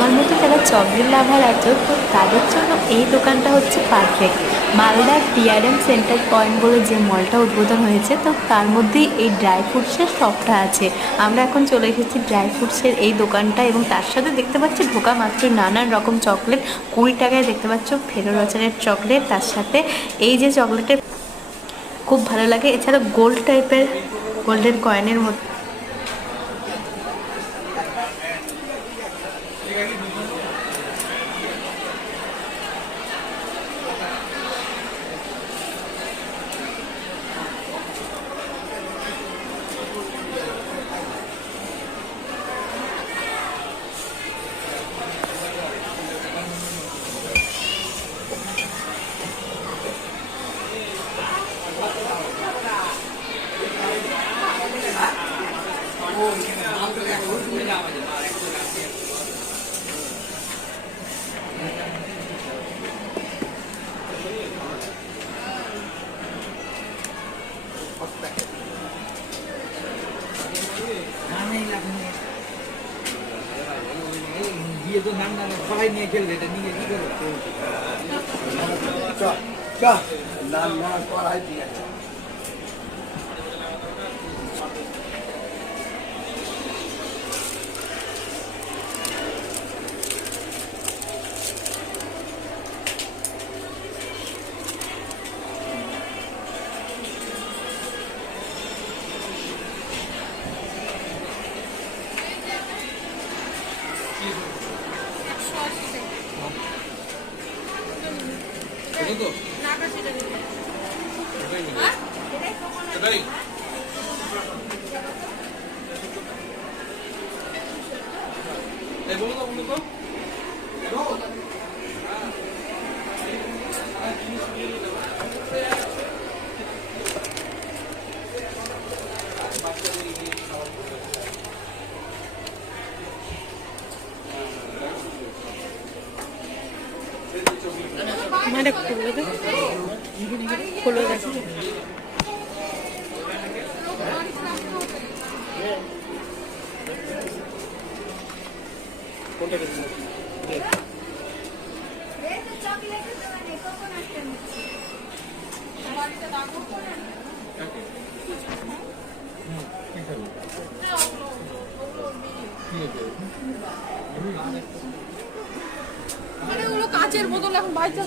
আমার মতো যারা চকলেট লাভার আছে তো তাদের জন্য এই দোকানটা হচ্ছে পারফেক্ট। মালদার টিআরএম সেন্টার পয়েন্ট বলে যে মলটা উদ্বোধন হয়েছে তো তার মধ্যেই এই ড্রাই ফ্রুটসের শপটা আছে। আমরা এখন চলে এসেছি ড্রাই ফ্রুটসের এই দোকানটা, এবং তার সাথে দেখতে পাচ্ছি ঢোকা মাত্র নানান রকম চকলেট 20 টাকায় দেখতে পাচ্ছ ফেরো রচনের চকলেট, তার সাথে এই যে চকলেটের খুব ভালো লাগে, এছাড়া গোল্ড টাইপের গোল্ডেন কয়েনের মতো। দিয়ে তো নাম নাম সবাই নিয়ে খেলবে, এটা নিয়ে কি করবে? নাম না করাই ঠিক আছে। মানে খুলে দে, খুলে দেখো। মানে ওগুলো কাচের বোতল এখন বাইরে